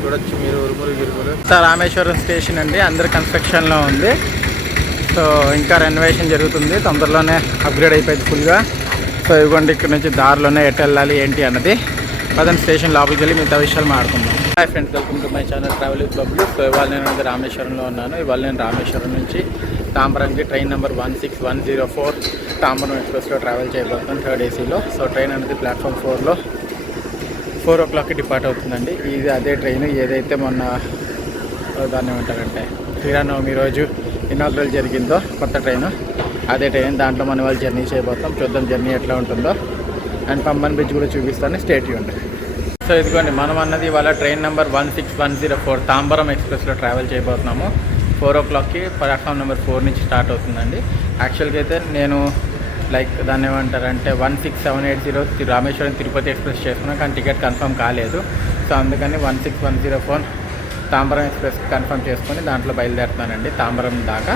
చూడొచ్చు మీరు ఉరుములు గిరుములు. రామేశ్వరం స్టేషన్ అండి, అందరు కన్స్ట్రక్షన్లో ఉంది. సో ఇంకా రెనోవేషన్ జరుగుతుంది, తొందరలోనే అప్గ్రేడ్ అయిపోయింది ఫుల్గా. సో ఇవ్వండి ఇక్కడ నుంచి దారిలోనే ఎటు వెళ్ళాలి ఏంటి అన్నది. పదండి స్టేషన్ లోపలికి వెళ్ళి మిగతా విషయాలు మాట్లాడుకుందాం. Hi friends, welcome to my channel travel with Bablu. So ఇవాళ నేను రామేశ్వరంలో ఉన్నాను. ఇవాళ నేను రామేశ్వరం నుంచి తాంబరంకి ట్రైన్ నెంబర్ 16104 తాంబరం ఎక్స్ప్రెస్లో ట్రావెల్ చేయబోతున్నాను, 3rd ఏసీలో. సో ట్రైన్ అనేది ప్లాట్ఫామ్ 4లో 4 o'clockకి డిపార్ట్ అవుతుందండి. ఇది అదే ట్రైన్ ఏదైతే మొన్న దాన్ని ఏమంటారంటే శ్రీరామనవమి రోజు ఇనాగ్రల్ జరిగిందో కొత్త ట్రైన్, అదే ట్రైన్. దాంట్లో మన వాళ్ళు జర్నీ చేయబోతాం. చూద్దాం జర్నీ ఎట్లా ఉంటుందో. అండ్ పంబన్ బ్రిడ్జ్ కూడా చూపిస్తాను, స్టే ట్యూన్డ్. సో ఇదిగోండి మనం అన్నది ఇవాళ ట్రైన్ నెంబర్ 16104 తాంబరం ఎక్స్ప్రెస్లో ట్రావెల్ చేయబోతున్నాము. 4 o'clockకి ప్లాట్ఫామ్ నెంబర్ 4 నుంచి స్టార్ట్ అవుతుందండి. యాక్చువల్గా అయితే నేను లైక్ దాన్ని ఏమంటారంటే 16780 రామేశ్వరం తిరుపతి ఎక్స్ప్రెస్ చేసుకున్నాను, కానీ టికెట్ కన్ఫర్మ్ కాలేదు. సో అందుకని 16104 తాంబరం ఎక్స్ప్రెస్ కన్ఫర్మ్ చేసుకొని దాంట్లో బయలుదేరుతున్నానండి తాంబరం దాకా.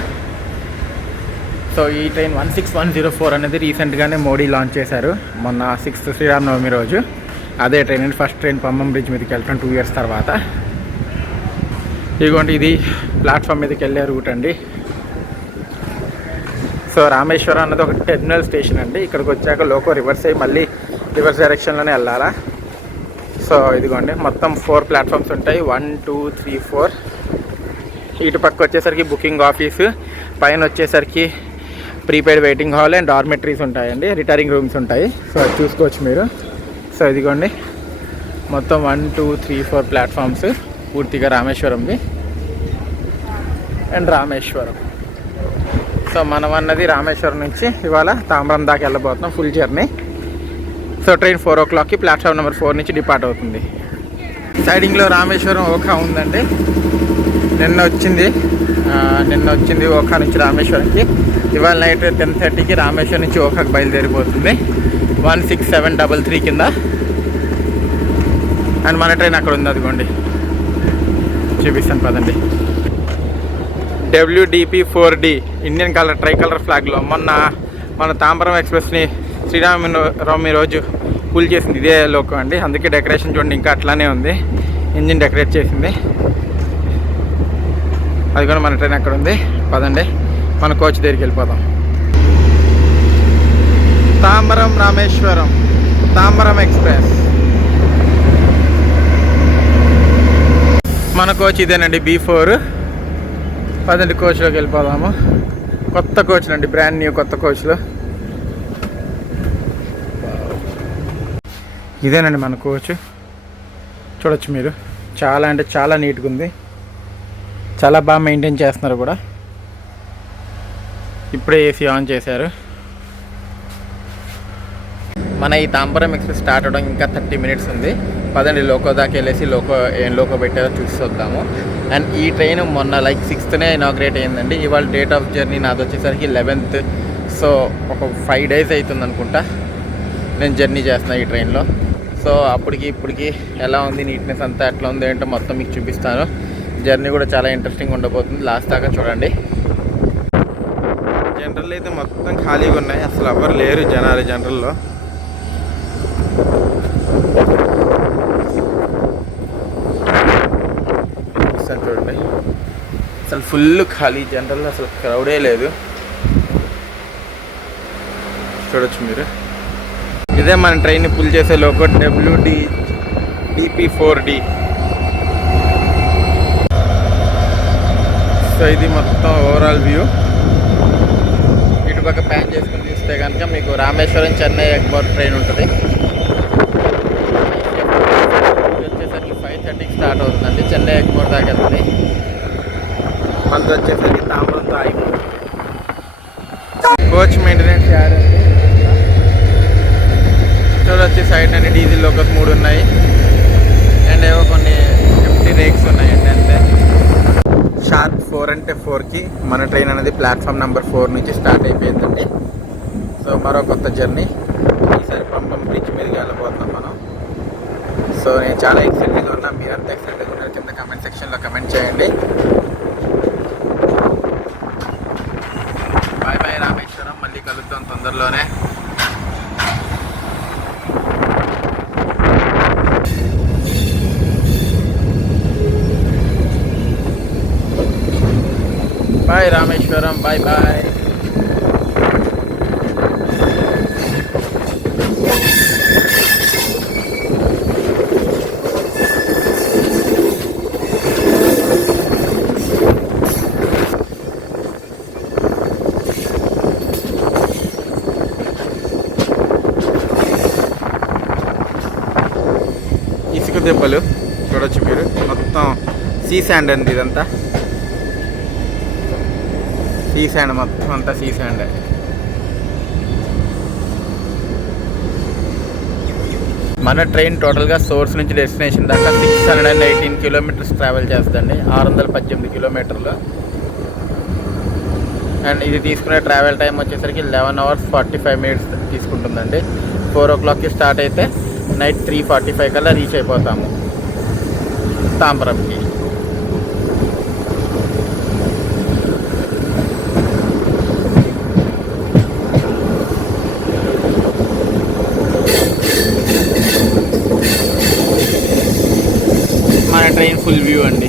సో ఈ ట్రైన్ 16104 అనేది రీసెంట్గానే మోడీ లాంచ్ చేశారు, మొన్న 6th శ్రీరామనవమి రోజు. అదే ట్రైన్ అండి, ఫస్ట్ ట్రైన్ పంబం బ్రిడ్జ్ మీదకి వెళ్తాం 2 years తర్వాత. ఇదిగోండి ఇది ప్లాట్ఫామ్ మీదకి వెళ్ళే రూట్ అండి. సో రామేశ్వరం అన్నది ఒక టెర్మినల్ స్టేషన్ అండి. ఇక్కడికి వచ్చాక లోకో రివర్స్ అయ్యి మళ్ళీ రివర్స్ డైరెక్షన్లోనే వెళ్ళాలా. సో ఇదిగోండి మొత్తం 4 ప్లాట్ఫామ్స్ ఉంటాయి, 1 2 3 4. ఇటు పక్క వచ్చేసరికి బుకింగ్ ఆఫీసు, పైన వచ్చేసరికి prepaid waiting hall and dormitories ఉంటాయండి, రిటైరింగ్ రూమ్స్ ఉంటాయి. సో అది చూసుకోవచ్చు మీరు. సో ఇదిగోండి మొత్తం 1 2 3 4 ప్లాట్ఫామ్స్ పూర్తిగా రామేశ్వరంవి అండ్ రామేశ్వరం. సో మనం అన్నది రామేశ్వరం నుంచి ఇవాళ తాంబరం దాకా వెళ్ళబోతున్నాం ఫుల్ జర్నీ. సో ట్రైన్ 4 o'clockకి ప్లాట్ఫామ్ నెంబర్ 4 నుంచి డిపార్ట్ అవుతుంది. సైడింగ్లో రామేశ్వరం ఓఖా ఉందండి. నిన్న వచ్చింది ఓఖా నుంచి రామేశ్వరంకి. ఇవాళ నైట్ 10:30కి రామేశ్వరం నుంచి ఓఖాకి బయలుదేరిపోతుంది 16733 కింద. అండ్ మన ట్రైన్ అక్కడ ఉంది, అదిగోండి చూపిస్తాను పదండి. WDP4D Indian colour tricolour ఫ్లాగ్లో మన తాంబరం ఎక్స్ప్రెస్ని శ్రీరామనవమి రోజు కూల్ చేసింది ఇదే లోకో అండి. అందుకే డెకరేషన్ చూడండి ఇంకా అట్లానే ఉంది, ఇంజిన్ డెకరేట్ చేసింది. అది కూడా మన ట్రైన్ అక్కడ ఉంది, పదండి మన కోచ్ దగ్గరికి వెళ్ళిపోదాం. తాంబరం రామేశ్వరం తాంబరం ఎక్స్ప్రెస్ మన కోచ్ ఇదేనండి, B4. పదండి కోచ్లోకి వెళ్ళిపోదాము. కొత్త కోచ్లు అండి, బ్రాండ్ న్యూ కొత్త కోచ్లు. ఇదేనండి మన కోచ్, చూడొచ్చు మీరు. చాలా అంటే చాలా నీట్గా ఉంది, చాలా బాగా మెయింటైన్ చేస్తున్నారు కూడా. ఇప్పుడే ఏసీ ఆన్ చేశారు. మన ఈ తాంబరం ఎక్స్ప్రెస్ స్టార్ట్ అవడం ఇంకా 30 minutes ఉంది. పదండి లోకో దాకా వెళ్ళేసి ఏం లోకో పెట్టారో చూసి వద్దాము. అండ్ ఈ ట్రైన్ మొన్న 6th ఇనాగ్రేట్ అయ్యిందండి. ఇవాళ డేట్ ఆఫ్ జర్నీ నాది వచ్చేసరికి 11th. సో ఒక 5 days అవుతుంది అనుకుంటా నేను జర్నీ చేస్తున్నా ఈ ట్రైన్లో. సో అప్పటికి ఇప్పటికి ఎలా ఉంది నీట్నెస్ అంతా ఎట్లా ఉంది ఏంటో మొత్తం మీకు చూపిస్తాను. జర్నీ కూడా చాలా ఇంట్రెస్టింగ్ ఉండబోతుంది, లాస్ట్ దాకా చూడండి. జనరల్ అయితే మొత్తం ఖాళీగా ఉన్నాయి, అసలు ఎవరు లేరు జనాలు జనరల్లో. చూడండి అసలు ఫుల్ ఖాళీ, జనరల్ అసలు క్రౌడే లేదు. చూడొచ్చు మీరు. ఇదే మన ట్రైన్ని పుల్ చేసే లోకో WDP4D. సో ఇది మొత్తం ఓవరాల్ వ్యూ. ఇటుపక్క ప్యాన్ చేసుకుని చూస్తే కనుక మీకు రామేశ్వరం చెన్నై ఎగ్మోర్ ట్రైన్ ఉంటుంది. వచ్చేసరికి 5:30కి స్టార్ట్ అవుతుందండి, చెన్నై ఎగ్మోర్ దాకా వెళ్తుంది. మళ్ళీ వచ్చేసరికి తాంబరంతో ఆగిపోతుంది. కోచ్ మెయింటెనెన్స్ చేయాలండి. చూడొచ్చి సైడ్ అన్ని డీజిల్ లోకస్ 3 ఉన్నాయి అండ్ ఏవో కొన్ని ఎంటీ రేక్స్ ఉన్నాయండి అంతే. షార్ప్ 4 అంటే 4కి మన ట్రైన్ అనేది ప్లాట్ఫామ్ నెంబర్ 4 నుంచి స్టార్ట్ అయిపోయిందండి. సో మరో కొత్త జర్నీ. ఈసారి పంబం బ్రిడ్జ్ మీదకి వెళ్ళిపోతున్నాం మనం. సో నేను చాలా ఎక్సైటెడ్గా ఉన్నా, మీరు అంత ఎక్సైటెడ్గా ఉన్నారు కింద కమెంట్ సెక్షన్లో కమెంట్ చేయండి. బాయ్ బాయ్ రామేశ్వరం, మళ్ళీ కలుద్దాం తొందరలోనే. Bye Rameswaram, bye bye. ఇసుక దెబ్బలు చూడొచ్చు మీరు, మొత్తం సీ శాండ్ అండి ఇదంతా. సీ శాండ్ మొత్తం అంతా సీ శాండ్. మన ట్రైన్ టోటల్గా సోర్స్ నుంచి డెస్టినేషన్ దాకా 618 కిలోమీటర్స్ ట్రావెల్ చేస్తుందండి, 618 కిలోమీటర్లు. అండ్ ఇది తీసుకునే ట్రావెల్ టైం వచ్చేసరికి 11 hours 45 minutes తీసుకుంటుందండి. 4 o'clockకి స్టార్ట్ అయితే నైట్ 3:45 కల్లా రీచ్ అయిపోతాము తాంబరంకి. మన ట్రైన్ ఫుల్ వ్యూ అండి.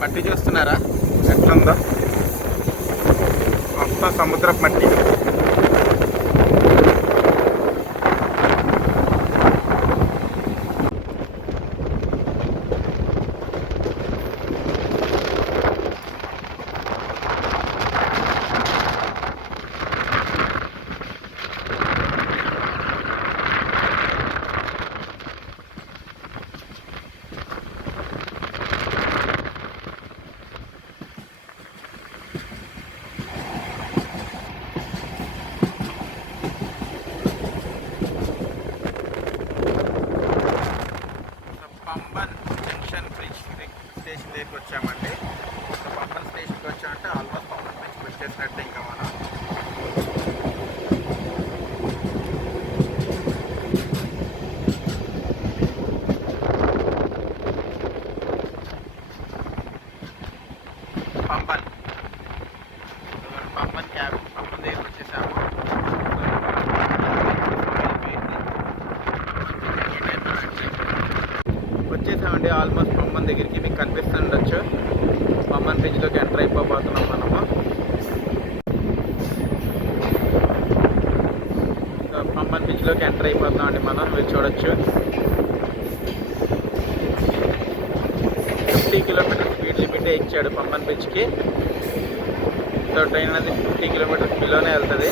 మట్టి చూస్తున్నారా ఎట్లుందో, మొత్తం సముద్రపు మట్టి. పంబన్ జంక్షన్ బ్రిడ్జ్ స్టేషన్ దగ్గరికి వచ్చామండి. పంబన్ స్టేషన్కి వచ్చామంటే ఆల్మోస్ట్ పంబన్ బ్రిడ్జ్కి వచ్చేసినట్టే. ఇంకా మనం పంబన్ పంబన్ దగ్గరికి వచ్చేసాము. వచ్చేసామండి ఆల్మోస్ట్ పంబన్ దగ్గరికి. మీకు కనిపిస్తుండొచ్చు, పంబన్ బ్రిడ్జ్లోకి ఎంటర్ అయిపోతున్నాం మనము. పంబన్ బ్రిడ్జ్లోకి ఎంటర్ అయిపోతున్నామండి మనం. మీరు చూడొచ్చు 50 కిలోమీటర్ స్పీడ్ లిమిటే ఇచ్చాడు పంబన్ బ్రిడ్జ్కి. సో ట్రైన్ అనేది 50 కిలోమీటర్స్ బిలోనే వెళ్తుంది.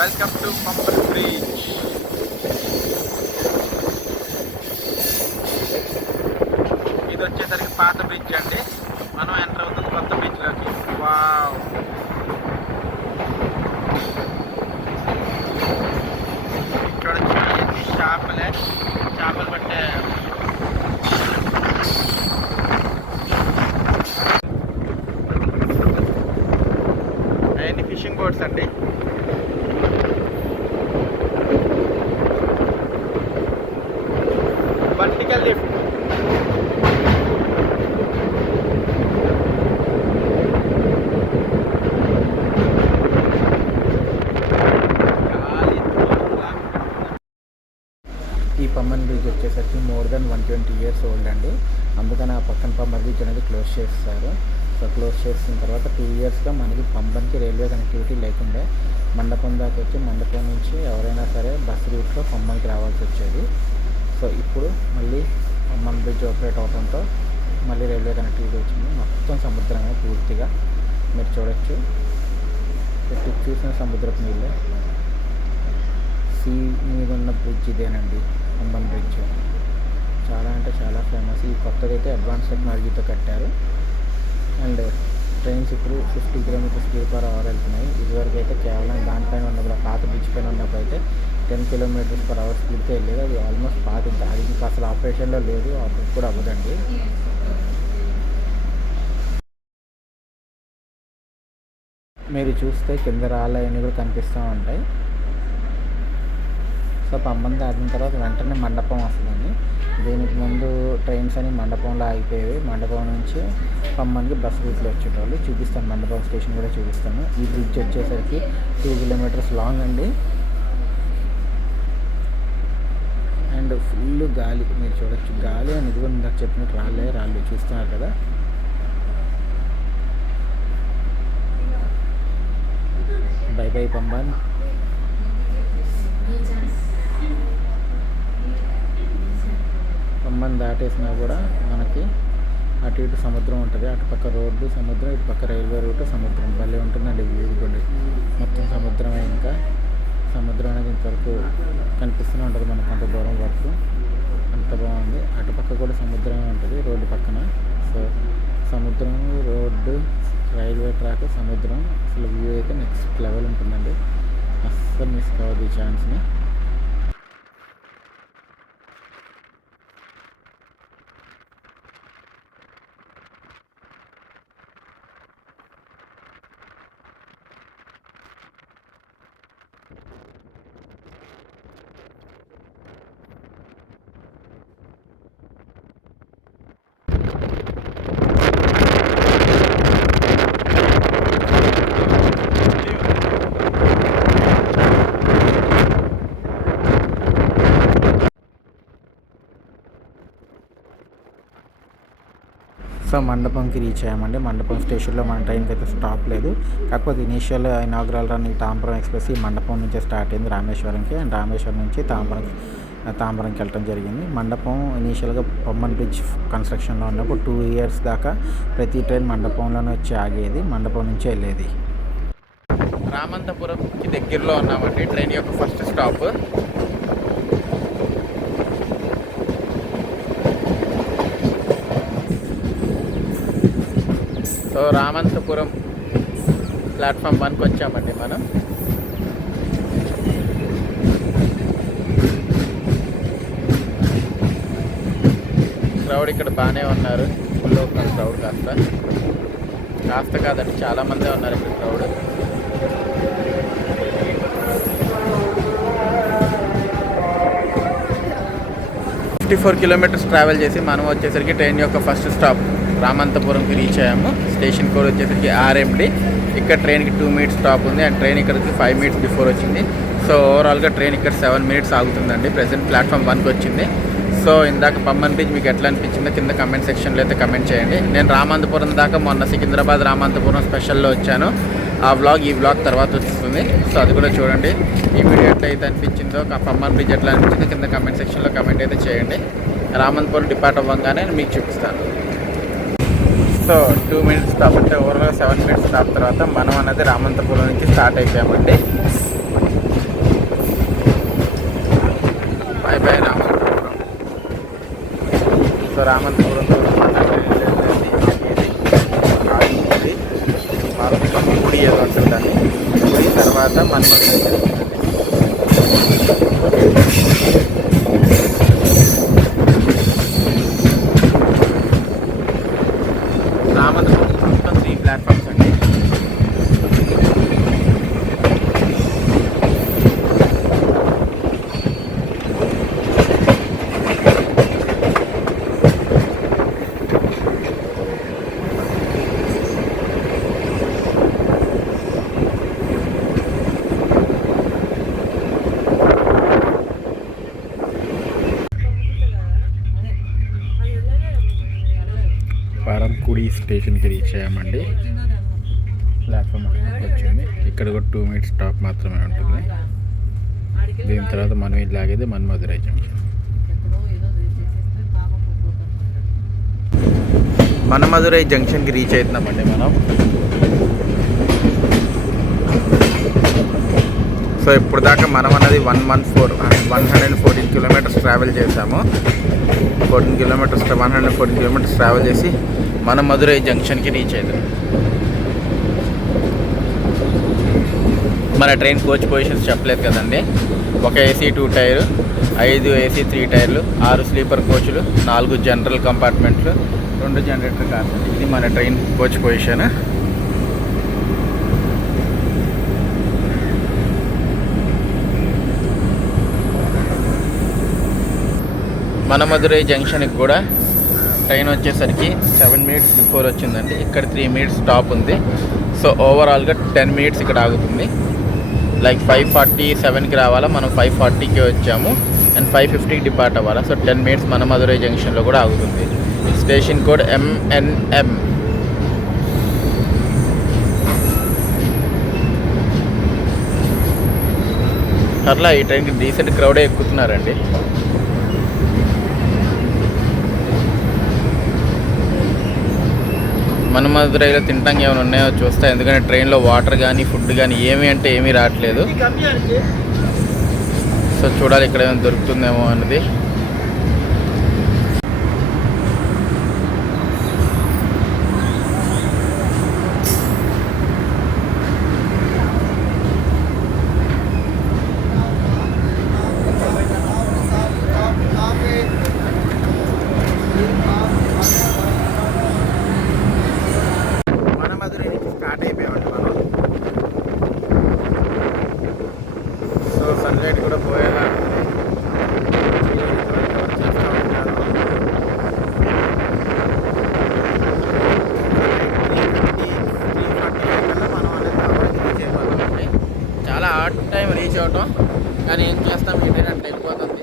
Welcome to Pamban bridge. ఇది వచ్చేసరికి పాత బ్రిడ్జ్ అండి. మనం ఎంటర్ అవుతుంది కొత్త బ్రిడ్జ్లోకి. వావ్, చూడొచ్చు ఎన్ని చేపలు పట్టే అవన్నీ ఫిషింగ్ బోట్స్ అండి. Vertical lift. ఈ పంబన్ బ్రిడ్జ్ వచ్చేసరికి మోర్ దెన్ 120 years ఓల్డ్ అండి. అందుకని ఆ పక్కన పంబన్ బ్రిడ్జ్ అనేది క్లోజ్ చేస్తారు. సో క్లోజ్ చేసిన తర్వాత 2 yearsగా మనకి పంబన్కి రైల్వే కనెక్టివిటీ లేకుండే. మండపం దాకా వచ్చి మండపం నుంచి ఎవరైనా సరే బస్ రూట్లో పంబన్కి రావాల్సి వచ్చేది. సో ఇప్పుడు మళ్ళీ పంబన్ బ్రిడ్జ్ ఆపరేట్ అవడంతో మళ్ళీ రైల్వే కనెక్టివిటీ వచ్చింది. మొత్తం సముద్రమే పూర్తిగా మీరు చూడొచ్చు. ఎటు చూసిన సముద్రపు నీళ్ళే. సీ మీద ఉన్న బ్రిడ్జ్ ఇదేనండి పంబన్ బ్రిడ్జ్. చాలా అంటే చాలా ఫేమస్. ఈ కొత్తదైతే అడ్వాన్స్ టెక్నాలజీతో కట్టారు. అండ్ ట్రైన్స్ ఇప్పుడు 50 km/h వెళ్తున్నాయి. ఇదివరకు అయితే కేవలం దానిపైన ఉన్నప్పుడు, పాత బ్రిడ్జ్ పైన ఉన్నప్పుడు అయితే 10 km/h స్పీడ్తో వెళ్ళేది. అది ఆల్మోస్ట్ పాత, అది ఇంకా అసలు ఆపరేషన్లో లేదు, ఆపరేట్ కూడా అవ్వదండి. మీరు చూస్తే కింద రాళ్ళన్నీ కూడా కనిపిస్తూ ఉంటాయి. సో పంబన్ దాటిన తర్వాత వెంటనే మండపం వస్తుందండి. దీనికి ముందు ట్రైన్స్ అని మండపంలో ఆగిపోయేవి. మండపం నుంచి పంబన్కి బస్సు రూట్లో వచ్చేటోళ్ళు. చూపిస్తాను, మండపం స్టేషన్ కూడా చూపిస్తాను. ఈ బ్రిడ్జ్ వచ్చేసరికి 2 కిలోమీటర్స్ లాంగ్ అండి. అండ్ ఫుల్ గాలి మీరు చూడొచ్చు. గాలి అని ఇదిగో ఇందాక చెప్పినట్టు రాళ్ళు చూస్తున్నారు కదా. Bye bye Pamban. పంబన్ దాటేసినా కూడా మనకి అటు ఇటు సముద్రం ఉంటుంది. అటుపక్క రోడ్డు సముద్రం, ఇటు పక్క రైల్వే రూట్ సముద్రం. భలే ఉంటుందండి వ్యూ కూడా. మొత్తం సముద్రమే. ఇంకా సముద్రం అనేది ఇంతవరకు కనిపిస్తూనే ఉంటుంది మనకు అంత దూరం వరకు. అంత బాగుంది. అటుపక్క కూడా సముద్రమే ఉంటుంది రోడ్డు పక్కన. సో సముద్రం, రోడ్డు, రైల్వే ట్రాక్, సముద్రం, అసలు వ్యూ అయితే నెక్స్ట్ లెవెల్ ఉంటుందండి. అస్సలు మిస్ కావద్దు ఈ ఛాన్స్ని. So మండపంకి reach అయ్యామండి. మండపం స్టేషన్లో మన ట్రైన్కి అయితే స్టాప్ లేదు. కాకపోతే ఇనీషియల్ ఇనాగ్రల్ రన్ ఈ తాంబరం ఎక్స్ప్రెస్ ఈ మండపం నుంచే స్టార్ట్ అయింది రామేశ్వరంకి. అండ్ రామేశ్వరం నుంచి తాంబరంకి వెళ్ళడం జరిగింది. మండపం ఇనీషియల్గా పంబన్ బ్రిడ్జ్ కన్స్ట్రక్షన్లో ఉన్నప్పుడు 2 ఇయర్స్ దాకా ప్రతి ట్రైన్ మండపంలోనే వచ్చి ఆగేది, మండపం నుంచే వెళ్ళేది. రామంతపురంకి దగ్గరలో ఉన్నామండి. ట్రైన్ యొక్క first stop. So Ramanathapuram platform 1కి వచ్చామండి మనం. క్రౌడ్ ఇక్కడ బాగానే ఉన్నారు. ఫుల్ ఉన్నారు క్రౌడ్. కాస్త కాదండి, చాలామందే ఉన్నారు ఇక్కడ క్రౌడ్. $54 కిలోమీటర్స్ ట్రావెల్ చేసి మనం వచ్చేసరికి ట్రైన్ యొక్క ఫస్ట్ స్టాప్ రామంతపురంకి రీచ్ అయ్యాము. స్టేషన్ కోడ్ వచ్చేసరికి RMD. ఇక్కడ ట్రైన్కి 2 మినిట్స్ స్టాప్ ఉంది. అండ్ ట్రైన్ ఇక్కడికి 5 మినిట్స్ బిఫోర్ వచ్చింది. సో ఓవరాల్గా ట్రైన్ ఇక్కడ 7 మినిట్స్ ఆగుతుందండి. ప్రెసెంట్ ప్లాట్ఫామ్ 1కి వచ్చింది. సో ఇందాక పంబన్ బ్రిడ్జ్ మీకు ఎట్లా అనిపించిందో కింద కమెంట్ సెక్షన్లో అయితే కమెంట్ చేయండి. నేను రామంతపురం దాకా మొన్న సికింద్రాబాద్ రామంతపురం స్పెషల్లో వచ్చాను. ఈ వ్లాగ్ తర్వాత వస్తుంది. సో అది కూడా చూడండి. ఈ వీడియో ఎట్లయితే అనిపించిందో, పంబన్ బ్రిడ్జ్ ఎట్లా అనిపించిందో కింద కమెంట్ సెక్షన్లో కమెంట్ అయితే చేయండి. రామంతపురం డిపార్ట్ అవ్వగానే మీకు చూపిస్తాను. సో 2 మినిట్స్ స్టాప్ అంటే ఓవరాల్గా 7 మినిట్స్ స్టాప్ తర్వాత మనం అనేది రామంతపురం నుంచి స్టార్ట్ అయిపోయామండి. Bye bye Ramanathapuram. సో రామంతపురంలో గుడి ఏదో ఉంటుందండి. గుడి తర్వాత రామంతపురం మొత్తం 3 ప్లాట్ఫామ్స్ అండి. పారంకుడి స్టేషన్కి రీచ్ అయ్యామండి. ప్లాట్ఫామ్ వచ్చింది. ఇక్కడ కూడా 2 మినిట్స్ స్టాప్ మాత్రమే ఉంటుంది. దీని తర్వాత మనం ఇలాగేది మన్మధురై జంక్షన్. మన్మధురై జంక్షన్కి రీచ్ అవుతున్నామండి మనం. సో ఇప్పుడు దాకా మనం అన్నది 114 కిలోమీటర్స్ ట్రావెల్ చేసాము. 114 కిలోమీటర్స్ ట్రావెల్ చేసి మన మధురై జంక్షన్కి రీచ్ అయ్యాం. మన ట్రైన్ కోచ్ పొజిషన్స్ చెప్పలేదు కదండి. ఒక AC 2 టైర్, 5 AC 3 టైర్లు, 6 స్లీపర్ కోచ్లు, 4 జనరల్ కంపార్ట్మెంట్లు, 2 జనరేటర్ కార్స్. ఇది మన ట్రైన్ కోచ్ పొజిషన్. మనమధురై జంక్షన్కి కూడా ట్రైన్ వచ్చేసరికి 7 minutes బిఫోర్ వచ్చిందండి. ఇక్కడ 3 minutes స్టాప్ ఉంది. సో ఓవరాల్గా 10 minutes ఇక్కడ ఆగుతుంది. లైక్ 5:47కి రావాలా, మనం 5:40కి వచ్చాము. అండ్ 5:50కి డిపార్ట్ అవ్వాలా. సో 10 minutes మనమధురై జంక్షన్లో కూడా ఆగుతుంది. Station code MNM. అట్లా ఈ ట్రైన్కి డీసెంట్ క్రౌడే ఎక్కుతున్నారండి. మనమధురైలో తింటాం ఏమైనా ఉన్నాయో చూస్తా, ఎందుకంటే ట్రైన్లో వాటర్ కానీ ఫుడ్ కానీ ఏమీ రావట్లేదు. సో చూడాలి ఇక్కడ ఏమైనా దొరుకుతుందేమో అన్నది. మనమధురై నుంచి స్టార్ట్ అయిపోయామండి మనం. సో సన్లైట్ కూడా పోయేలా చాలా హార్డ్ టైం రీచ్ అవటం, కానీ ఏం చేస్తాం ఈ ట్రైన్ అంటే అయిపోతుంది.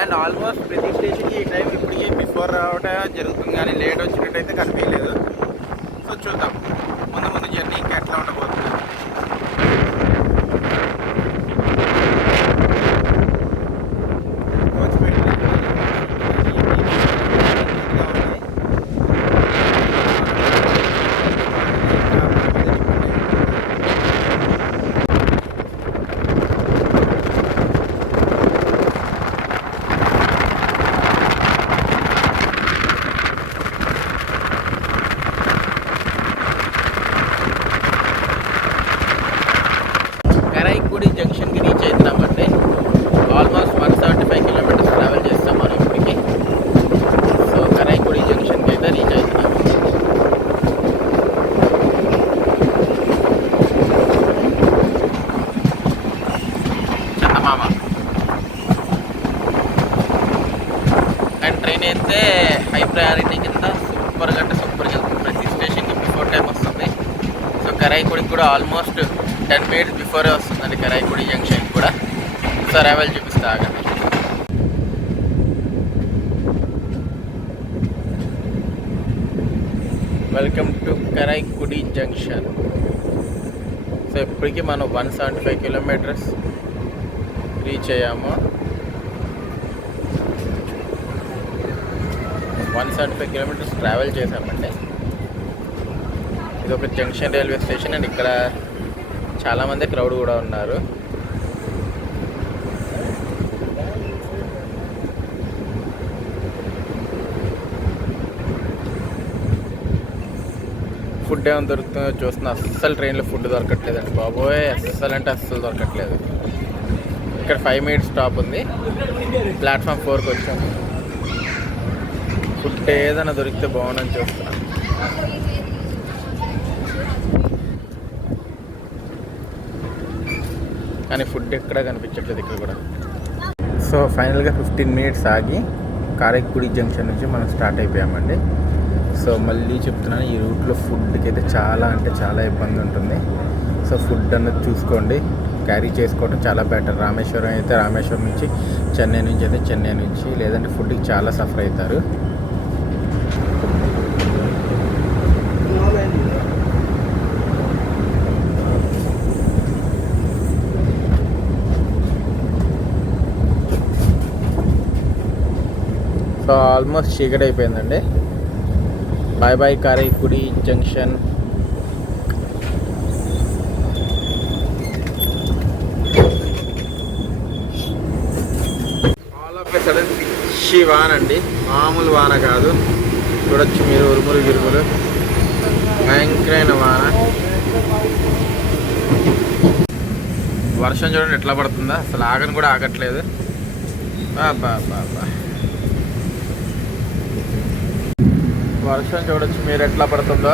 అండ్ ఆల్మోస్ట్ ప్రతి స్టేషన్కి ఈ టైం ఇప్పటికీ బిఫోర్ రావటం జరుగుతుంది, కానీ లేట్ వచ్చినట్టయితే కనిపించలేదు. సో చూద్దాం ముందు జర్నీ ఇంకా ఎట్లా ఉండబోతుంది. కరైకుడి జంక్షన్కి రీచ్ అవుతున్నామండి. ఆల్మోస్ట్ 175 kilometers ట్రావెల్ చేస్తాం మనం ఇప్పటికి. సో కరైకుడి జంక్షన్కి అయితే రీచ్ అవుతున్నాం. చందమామ అండ్ ట్రైన్ అయితే హై ప్రయారిటీ కింద సూపర్గా వెళ్తుంది. ప్రతి స్టేషన్కి బిఫోర్ టైం వస్తుంది. సో కరైకుడికి కూడా ఆల్మోస్ట్ 10 minutes బిఫోరే వస్తుందండి కరైకుడి జంక్షన్ కూడా. సో అరైవల్ చూపిస్తా ఆగండి. Welcome to Karaikudi junction. So ఇప్పటికీ మనం 175 kilometers రీచ్ అయ్యాము. 175 kilometers ట్రావెల్ చేసామండి. ఇది ఒక జంక్షన్ రైల్వే స్టేషన్ అండ్ ఇక్కడ చాలామంది క్రౌడ్ కూడా ఉన్నారు. ఫుడ్ ఏమైనా దొరుకుతుందో చూస్తున్నా. అస్సలు ట్రైన్లో ఫుడ్ దొరకట్లేదండి బాబోయ్, అస్సలు అంటే అస్సలు దొరకట్లేదు. ఇక్కడ 5 minutes స్టాప్ ఉంది. ప్లాట్ఫామ్ 4కి వచ్చాము. ఫుడ్ ఏదైనా దొరికితే బాగుందని చూస్తున్నాను. కానీ ఫుడ్ ఎక్కడా కనిపించట్లేదు ఇక్కడ కూడా. సో ఫైనల్గా 15 minutes ఆగి కారైకుడి జంక్షన్ నుంచి మనం స్టార్ట్ అయిపోయామండి. సో మళ్ళీ చెప్తున్నాను, ఈ రూట్లో ఫుడ్కి అయితే చాలా అంటే చాలా ఇబ్బంది ఉంటుంది. సో ఫుడ్ అన్నది చూసుకోండి, క్యారీ చేసుకోవడం చాలా బెటర్. రామేశ్వరం అయితే రామేశ్వరం నుంచి, చెన్నై నుంచి అయితే చెన్నై నుంచి, లేదంటే ఫుడ్కి చాలా సఫర్ అవుతారు. సో ఆల్మోస్ట్ చీకటి అయిపోయిందండి. Bye bye Karaikudi junction. All of a sudden పిచ్చి వాన అండి, మామూలు వాన కాదు. చూడొచ్చు మీరు, ఉరుములు గిరుములు, భయంకరమైన వాన. వర్షం చూడండి ఎట్లా పడుతుందా, అసలు ఆగని కూడా ఆగట్లేదు. బాబా వర్షం చూడొచ్చు మీరు ఎట్లా పడుతుందో.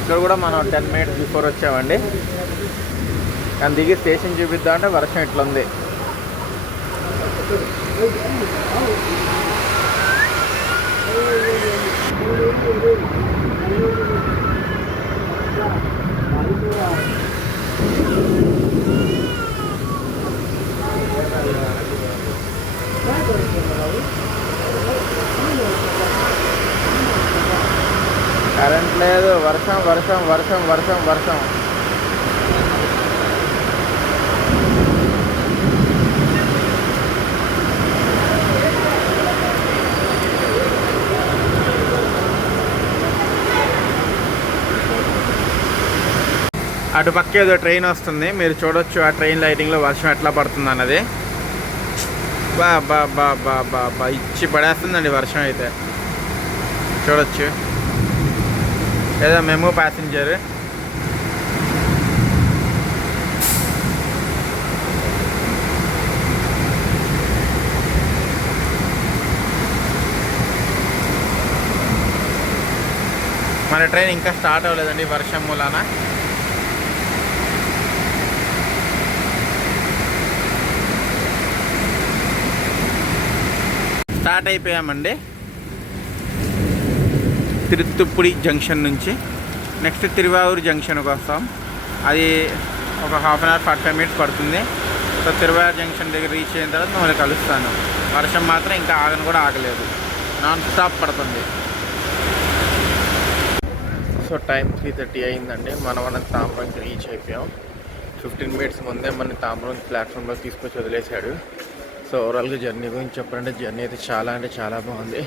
ఇక్కడ కూడా మనం 10 minutes బిఫోర్ వచ్చామండి. కానీ దిగి స్టేషన్ చూపిద్దాం అంటే వర్షం ఇట్లుంది. కరెంట్ లేదు, వర్షం వర్షం వర్షం వర్షం వర్షం. అటుపక్క ఏదో ట్రైన్ వస్తుంది, మీరు చూడొచ్చు ఆ ట్రైన్ లైటింగ్లో వర్షం ఎట్లా పడుతుంది అన్నది. బా బా బా బా బా బా ఇచ్చి పడేస్తుందండి వర్షం అయితే చూడొచ్చు. ఏదో మేము ప్యాసింజర్ మన ట్రైన్ ఇంకా స్టార్ట్ అవ్వలేదండి వర్షం మూలాన. స్టార్ట్ అయిపోయామండి తిరుత్తుప్పుడి జంక్షన్ నుంచి. నెక్స్ట్ తిరువావూరు జంక్షన్కి వస్తాం. అది ఒక 1/2 hour 45 minutes పడుతుంది. సో తిరువావూరు జంక్షన్ దగ్గర రీచ్ అయిన తర్వాత మిమ్మల్ని కలుస్తాను. వర్షం మాత్రం ఇంకా ఆగను కూడా ఆగలేదు, నాన్ స్టాప్ పడుతుంది. సో టైం 3:30 అయిందండి. మనం తాంబరంకి రీచ్ అయిపోయాం. 15 minutes ముందే మన తాంబరం ప్లాట్ఫామ్లో తీసుకొచ్చి వదిలేశాడు. సో ఓవరాల్గా జర్నీ గురించి చెప్పాలంటే జర్నీ అయితే చాలా అంటే చాలా బాగుంది.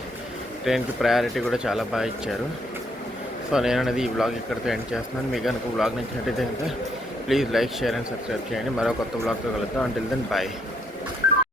ట్రైన్కి ప్రయారిటీ కూడా చాలా బాగా ఇచ్చారు. సో నేను అనేది ఈ వ్లాగ్ ఇక్కడితో ఎండ్ చేస్తున్నాను. మీకు కనుక వ్లాగ్ నచ్చినట్టయితే కనుక please like, share and subscribe చేయండి. మరో కొత్త వ్లాగ్తో కలుద్దాం. Until then bye.